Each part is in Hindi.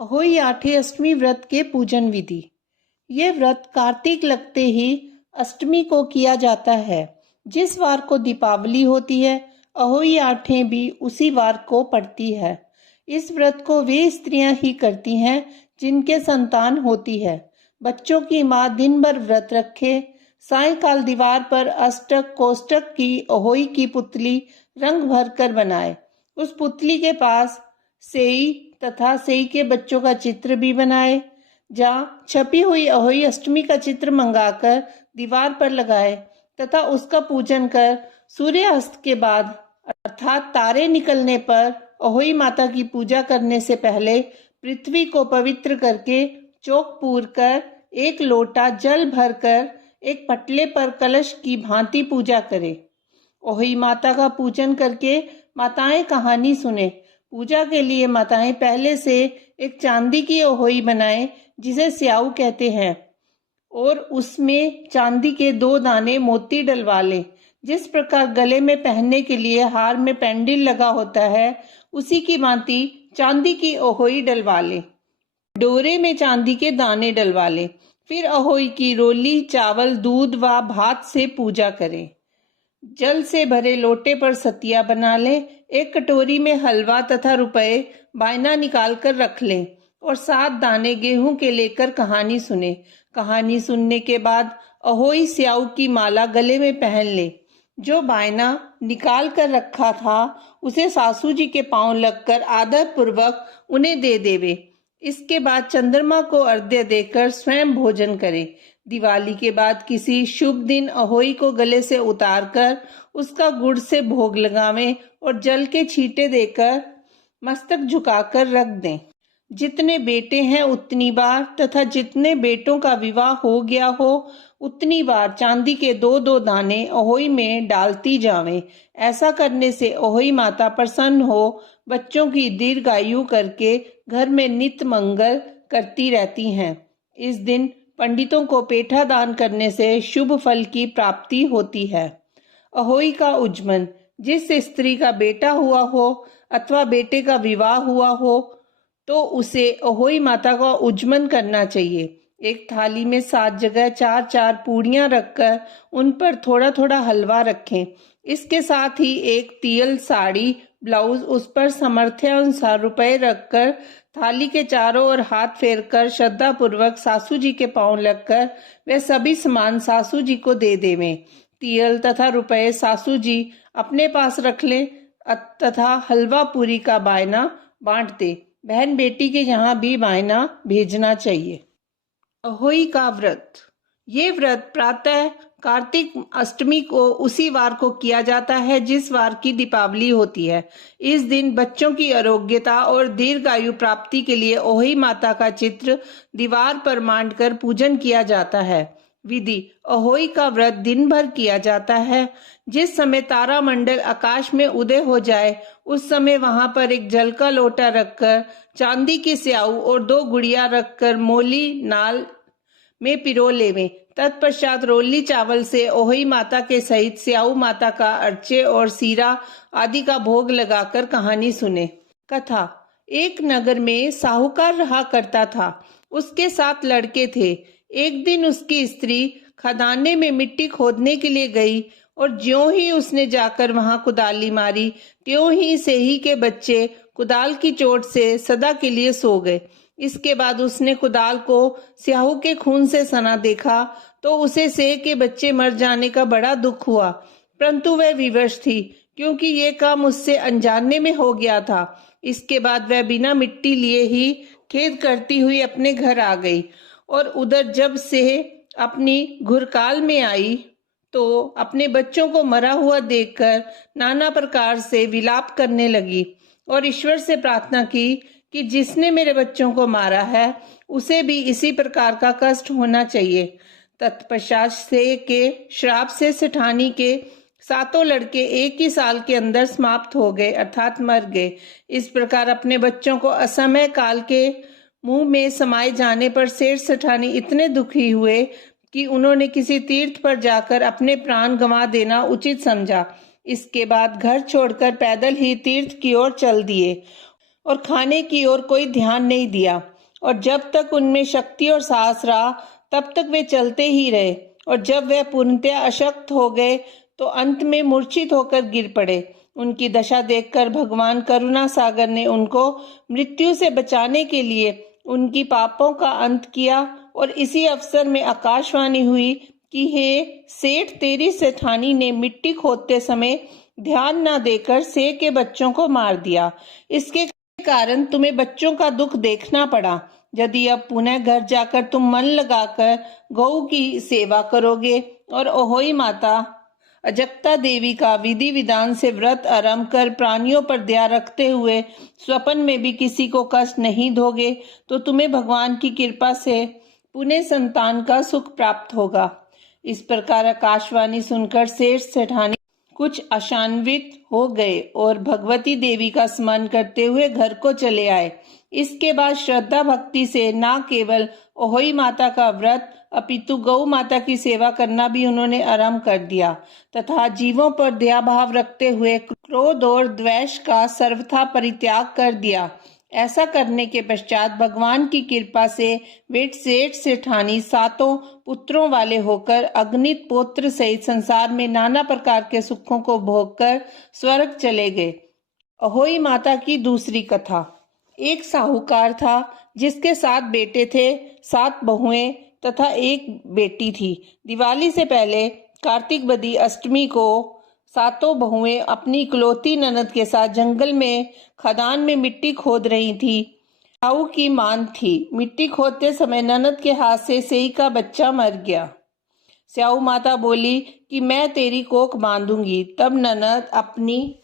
अहोई आठी अष्टमी व्रत के पूजन विधि। ये व्रत कार्तिक लगते ही अष्टमी को किया जाता है। जिस वार को दीपावली होती है, अहोई आठें भी उसी वार को पड़ती है। इस व्रत को वे स्त्रियां ही करती हैं जिनके संतान होती है। बच्चों की माँ दिन भर व्रत रखे, सायंकाल दीवार पर अष्टक कोष्टक की अहोई की पुतली रंग भर कर बनाए। उस पुतली के पास सेई तथा सेई के बच्चों का चित्र भी बनाए। जहाँ छपी हुई अहोई अष्टमी का चित्र मंगाकर दीवार पर लगाए तथा उसका पूजन कर सूर्यास्त के बाद अर्थात तारे निकलने पर अहोई माता की पूजा करने से पहले पृथ्वी को पवित्र करके चौक पूर कर एक लोटा जल भरकर एक पटले पर कलश की भांति पूजा करे। अहोई माता का पूजन करके माताएं कहानी सुने। पूजा के लिए माताएं पहले से एक चांदी की अहोई बनाएं जिसे स्याऊ कहते हैं और उसमें चांदी के 2 दाने मोती डलवा लें। जिस प्रकार गले में पहनने के लिए हार में पेंडिल लगा होता है, उसी की भांति चांदी की अहोई डलवा लें। डोरे में चांदी के दाने डलवा लें। फिर अहोई की रोली चावल दूध व भात से पूजा करें। जल से भरे लोटे पर सतिया बना लें। एक कटोरी में हलवा तथा रुपए बायना निकाल कर रख लें और 7 दाने गेहूं के लेकर कहानी सुने। कहानी सुनने के बाद अहोई स्याऊ की माला गले में पहन ले। जो बायना निकाल कर रखा था उसे सासू जी के पांव लगकर आदर पूर्वक उन्हें दे देवे। इसके बाद चंद्रमा को अर्घ्य देकर स्वयं भोजन करे। दिवाली के बाद किसी शुभ दिन अहोई को गले से उतारकर उसका गुड़ से भोग लगावें और जल के छींटे देकर मस्तक झुकाकर रख दें। जितने बेटे हैं उतनी बार तथा जितने बेटों का विवाह हो गया हो उतनी बार चांदी के 2-2 दाने अहोई में डालती जावें। ऐसा करने से अहोई माता प्रसन्न हो बच्चों की दीर्घायु करके घर में नित्य मंगल करती रहती हैं। इस दिन पंडितों को पेठा दान करने से शुभ फल की प्राप्ति होती है। अहोई का उज्जमन। जिस स्त्री का बेटा हुआ हो अथवा बेटे का विवाह हुआ हो तो उसे अहोई माता का उज्जमन करना चाहिए। एक थाली में 7 जगह 4-4 पूड़ियां रखकर उन पर थोड़ा थोड़ा हलवा रखें। इसके साथ ही एक तियल साड़ी ब्लाउज उस पर सामर्थ्यानुसार रुपए रखकर थाली के चारों ओर हाथ फेरकर श्रद्धा पूर्वक सासू जी के पांव लगकर वे सभी सामान सासू जी को दे देवें। तियल तथा रुपए सासू जी अपने पास रख लें तथा हलवा पूरी का बायना बांट दे। बहन बेटी के यहाँ भी बायना भेजना चाहिए। अहोई का व्रत। ये व्रत प्रातः कार्तिक अष्टमी को उसी वार को किया जाता है जिस वार की दीपावली होती है। इस दिन बच्चों की आरोग्यता और दीर्घायु प्राप्ति के लिए अहोई माता का चित्र दीवार पर मांडकर पूजन किया जाता है। विधि। अहोई का व्रत दिन भर किया जाता है। जिस समय तारा मंडल आकाश में उदय हो जाए उस समय वहां पर एक जल का लोटा रखकर चांदी की स्याऊ और 2 गुड़िया रखकर मोली नाल में पिरो लेवें। तत्पश्चात रोली चावल से अहोई माता के सहित स्याऊ माता का अर्चे और सीरा आदि का भोग लगाकर कहानी सुने। कथा। एक नगर में साहूकार रहा करता था। उसके 7 लड़के थे। एक दिन उसकी स्त्री खदाने में मिट्टी खोदने के लिए गई और ज्यों ही उसने जाकर वहां कुदाली मारी त्यों ही सेही के बच्चे कुदाल की चोट से सदा के लिए सो गए। इसके बाद उसने कुदाल को स्याहू के खून से सना देखा तो उसे सेह के बच्चे मर जाने का बड़ा दुख हुआ, परंतु वह विवश थी क्योंकि ये काम उससे अनजाने में हो गया था। इसके बाद वह बिना मिट्टी लिए ही खेद करती हुई अपने घर आ गई और उधर जब सेह अपनी घुरकाल में आई तो अपने बच्चों को मरा हुआ देखकर नाना प्रकार से विलाप करने लगी और ईश्वर से प्रार्थना की कि जिसने मेरे बच्चों को मारा है उसे भी इसी प्रकार का कष्ट होना चाहिए। तत्पश्चात सेह के श्राप से सेठानी के 7 लड़के एक ही साल के अंदर समाप्त हो गए अर्थात मर गए। इस प्रकार अपने बच्चों को असमय काल के मुंह में समाये जाने पर सेठ सेठानी इतने दुखी हुए कि उन्होंने किसी तीर्थ पर जाकर अपने प्राण गंवा देना उचित समझा। इसके बाद घर छोड़कर पैदल ही तीर्थ की ओर चल दिए और खाने की ओर कोई ध्यान नहीं दिया, और जब तक उनमें शक्ति और साहस रहा तब तक वे चलते ही रहे, और जब वे पूर्णतया अशक्त हो गए तो अंत में मूर्छित होकर गिर पड़े। उनकी दशा देखकर भगवान करुणा सागर ने उनको मृत्यु से बचाने के लिए उनकी पापों का अंत किया, और इसी अवसर में आकाशवाणी हुई कि हे सेठ, तेरी सेठानी ने मिट्टी खोदते समय ध्यान न देकर से के बच्चों को मार दिया। इसके कारण तुम्हें बच्चों का दुख देखना पड़ा। यदि अब पुनः घर जाकर तुम मन लगाकर गौ की सेवा करोगे और अहोई माता अजक्ता देवी का विधि विधान से व्रत आरंभ कर प्राणियों पर दया रखते हुए स्वप्न में भी किसी को कष्ट नहीं दोगे, तो तुम्हें भगवान की कृपा से पुण्य संतान का सुख प्राप्त होगा। इस प्रकार आकाशवाणी सुनकर सेठ सेठानी कुछ आशान्वित हो गए और भगवती देवी का स्मरण करते हुए घर को चले आए। इसके बाद श्रद्धा भक्ति से न केवल अहोई माता का व्रत अपितु गौ माता की सेवा करना भी उन्होंने आरंभ कर दिया तथा जीवों पर दया भाव रखते हुए क्रोध और द्वेष का सर्वथा परित्याग कर दिया। ऐसा करने के पश्चात भगवान की कृपा से वे सेठ सेठानी सातों पुत्रों वाले होकर अगणित पुत्र सहित संसार में नाना प्रकार के सुखों को भोगकर स्वर्ग चले गए। अहोई माता की दूसरी कथा। एक साहूकार था जिसके 7 बेटे थे, 7 बहुएं तथा एक बेटी थी। दिवाली से पहले कार्तिक बदी अष्टमी को सातों बहुएं अपनी इकलौती ननद के साथ जंगल में खदान में मिट्टी खोद रही थी। साहू की मान थी। मिट्टी खोदते समय ननद के हाथ से सेई का बच्चा मर गया। स्याऊ माता बोली कि मैं तेरी कोख बांधूंगी। तब ननद अपनी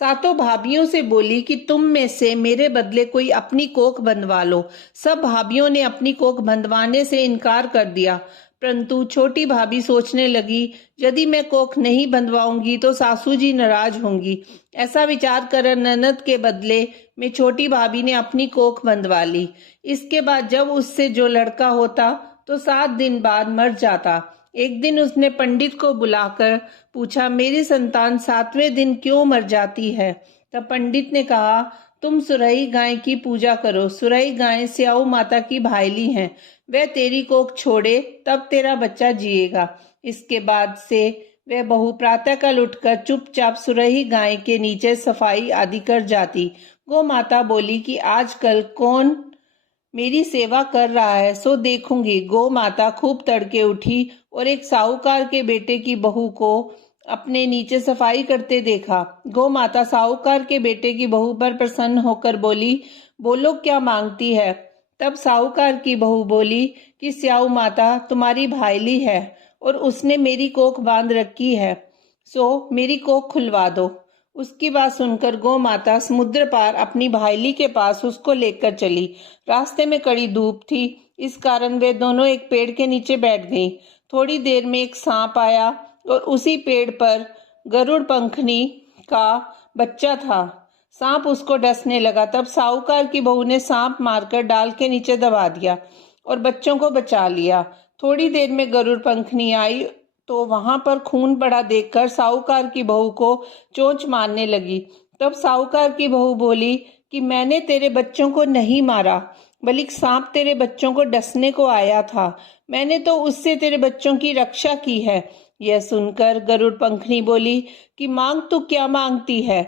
सातों भाभियों से बोली कि तुम में से मेरे बदले कोई अपनी कोख बंधवा लो। सब भाभियों ने अपनी कोख बंधवाने से इनकार कर दिया, परंतु छोटी भाभी सोचने लगी, यदि मैं कोख नहीं बंधवाऊंगी तो सासू जी नाराज होंगी। ऐसा विचार कर ननद के बदले में छोटी भाभी ने अपनी कोख बंधवा ली। इसके बाद जब उससे जो लड़का होता तो 7 दिन बाद मर जाता। एक दिन उसने पंडित को बुलाकर पूछा, मेरी संतान 7वें दिन क्यों मर जाती है? तब पंडित ने कहा, तुम सुरही गाय की पूजा करो। सुरही गाय स्याऊ माता की भाईली हैं, वह तेरी कोख छोड़े तब तेरा बच्चा जिएगा। इसके बाद से वह बहू प्रातःकाल उठकर चुपचाप सुरही गाय के नीचे सफाई आदि कर जाती। गो माता बोली कि आजकल कौन मेरी सेवा कर रहा है सो देखूंगी। गो माता खूब तड़के उठी और एक साहूकार के बेटे की बहू को अपने नीचे सफाई करते देखा। गो माता साहूकार के बेटे की बहू पर प्रसन्न होकर बोली, बोलो क्या मांगती है? तब साहूकार की बहू बोली कि स्याऊ माता तुम्हारी भाईली है और उसने मेरी कोख बांध रखी है, सो मेरी कोख खुलवा दो। उसकी बात सुनकर गौ माता समुद्र पार अपनी भाईली के पास उसको लेकर चली। रास्ते में कड़ी धूप थी, इस कारण वे दोनों एक पेड़ के नीचे बैठ गईं। थोड़ी देर में एक सांप आया और उसी पेड़ पर गरुड़ पंखनी का बच्चा था। सांप उसको डसने लगा। तब साहूकार की बहू ने सांप मारकर डाल के नीचे दबा दिया और बच्चों को बचा लिया। थोड़ी देर में गरुड़ पंखनी आई तो वहां पर खून पड़ा देखकर साहूकार की बहू को चोंच मारने लगी। तब साहूकार की बहू बोली कि मैंने तेरे बच्चों को नहीं मारा, बल्कि सांप तेरे बच्चों को डसने को आया था। मैंने तो उससे तेरे बच्चों की रक्षा की है। यह सुनकर गरुड़ पंखनी बोली कि मांग तू क्या मांगती है?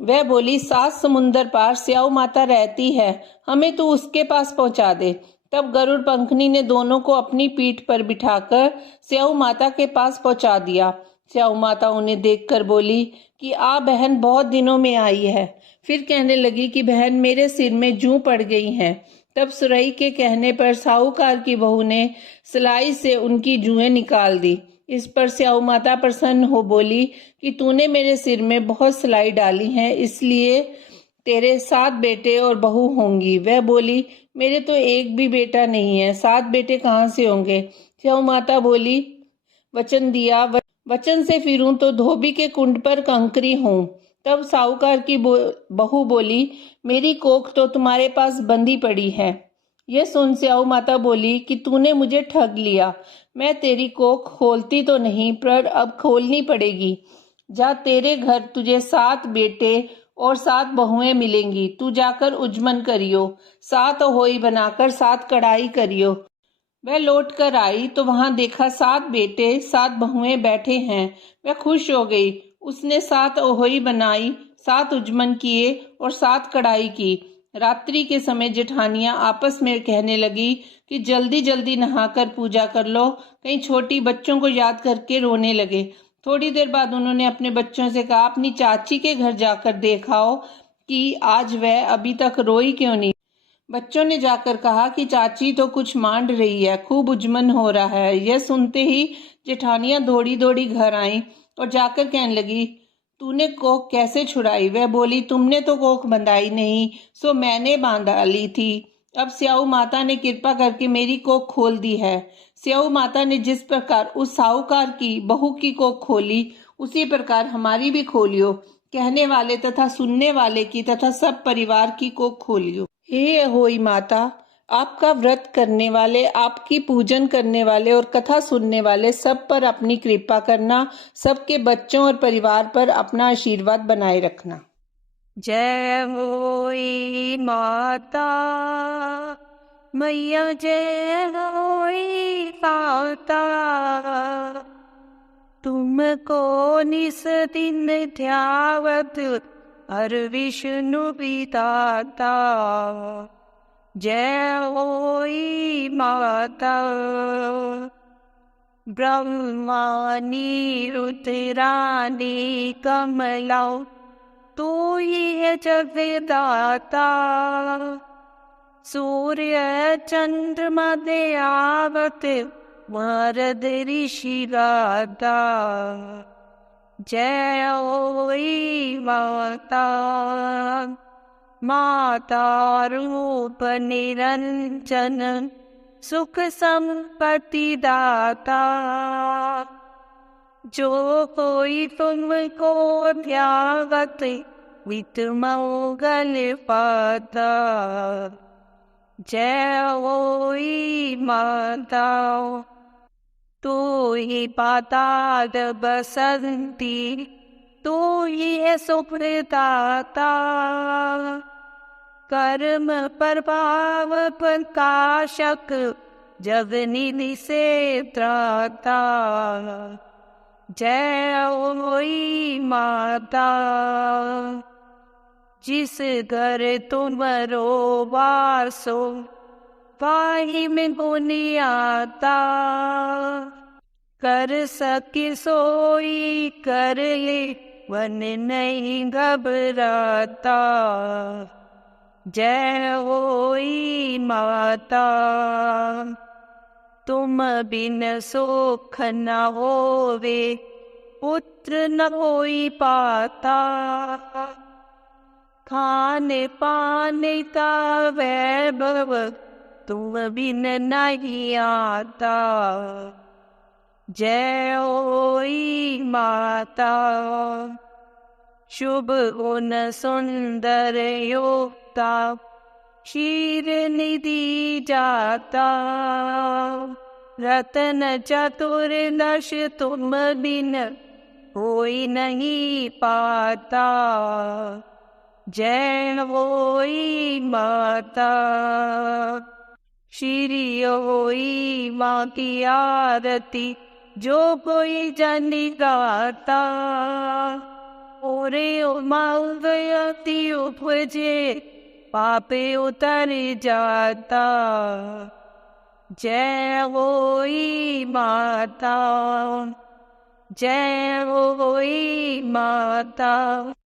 वह बोली, 7 समुंदर पार स्याऊ माता रहती है, हमें तू उसके पास पहुंचा दे। तब गरुड़ पंखनी ने दोनों को अपनी पीठ पर बिठाकर स्याऊ माता के पास पहुंचा दिया। स्याऊ माता उन्हें देखकर बोली कि आ बहन बहुत दिनों में आई है। फिर कहने लगी कि बहन मेरे सिर में जूं पड़ गई हैं। तब सुरई के कहने पर साहूकार की बहू ने सिलाई से उनकी जुएं निकाल दी। इस पर स्याऊ माता प्रसन्न हो बोली कि तूने मेरे सिर में बहुत सिलाई डाली है, इसलिए तेरे 7 बेटे और बहू होंगी। वह बोली, मेरे तो एक भी बेटा नहीं है, 7 बेटे कहाँ से होंगे? स्याऊ माता बोली, वचन दिया, वचन से फिरूं तो धोबी के कुंड पर कंकरी हूं। तब साहूकार की बहू बोली, मेरी कोख तो तुम्हारे पास बंधी पड़ी है। यह सुन स्याऊ माता बोली कि तूने मुझे ठग लिया। मैं तेरी कोख खोलती तो नहीं, पर अब खोलनी पड़ेगी। जा, तेरे घर तुझे 7 बेटे और 7 बहुएं मिलेंगी। तू जाकर उजमन करियो, 7 अहोई बनाकर 7 कढ़ाई करियो। वह लौट कर आई तो वहां देखा 7 बेटे 7 बहुएं बैठे हैं। वह खुश हो गई। उसने 7 अहोई बनाई, 7 उजमन किए और 7 कढ़ाई की। रात्रि के समय जेठानियां आपस में कहने लगी कि जल्दी जल्दी नहाकर पूजा कर लो, कहीं छोटी बच्चों को याद करके रोने लगे। थोड़ी देर बाद उन्होंने अपने बच्चों से कहा, अपनी चाची के घर जाकर देखाओ कि आज वह अभी तक रोई क्यों नहीं। बच्चों ने जाकर कहा कि चाची तो कुछ मांड रही है, खूब उजमन हो रहा है। यह सुनते ही जेठानियां दौड़ी दौड़ी घर आईं और जाकर कहने लगी, तूने कोख कैसे छुड़ाई? वह बोली, तुमने तो कोख बंधाई नहीं, सो मैंने बांधा ली थी। अब स्याऊ माता ने कृपा करके मेरी कोख खोल दी है। स्याऊ माता ने जिस प्रकार उस साहूकार की बहू की कोख खोली, उसी प्रकार हमारी भी खोलियो। कहने वाले तथा सुनने वाले की तथा सब परिवार की कोख खोलियो। हे अहोई माता, आपका व्रत करने वाले, आपकी पूजन करने वाले और कथा सुनने वाले सब पर अपनी कृपा करना, सबके बच्चों और परिवार पर अपना आशीर्वाद बनाए रखना। जय होई माता मैया, जय होई माता, तुमको निस दिन ध्यावत हर विष्णु विधाता। जय होई माता, ब्रह्मानी रुद्रानी कमला, तू ही है जगदाता। सूर्य चंद्रमा दयावत नारद ऋषि गाता। जय होई माता, माता रूप निरंजन, सुख संपत्ति दाता। जो कोई तुमको ध्यावत वित मंगल पाता। जय होई माता, तू ही पाताल बसंती, तू ही है सुप्रदाता। कर्म प्रभाव प्रकाशक, जग निधि से त्राता। जय होई माता, जिस घर तुमरो वासो, वाही में गुनी आता। कर सके सोई कर ले, वन नहीं घबराता। जय होई माता, तुम बिन सुख न होवे, पुत्र न होई पाता। खाने पाने का वैभव, तुम बिन नहीं आता। जय होई माता, शुभ गुण सुंदर योक्ता, क्षीर निधि जाता। रतन चतुर्दश तुम बिन कोई नहीं पाता। जय होई माता, श्री होई माँ की आरती, जो कोई जन गाता। ओरे उमावती उपजे, पापे उतर जाता। जय होई माता, जय होई माता।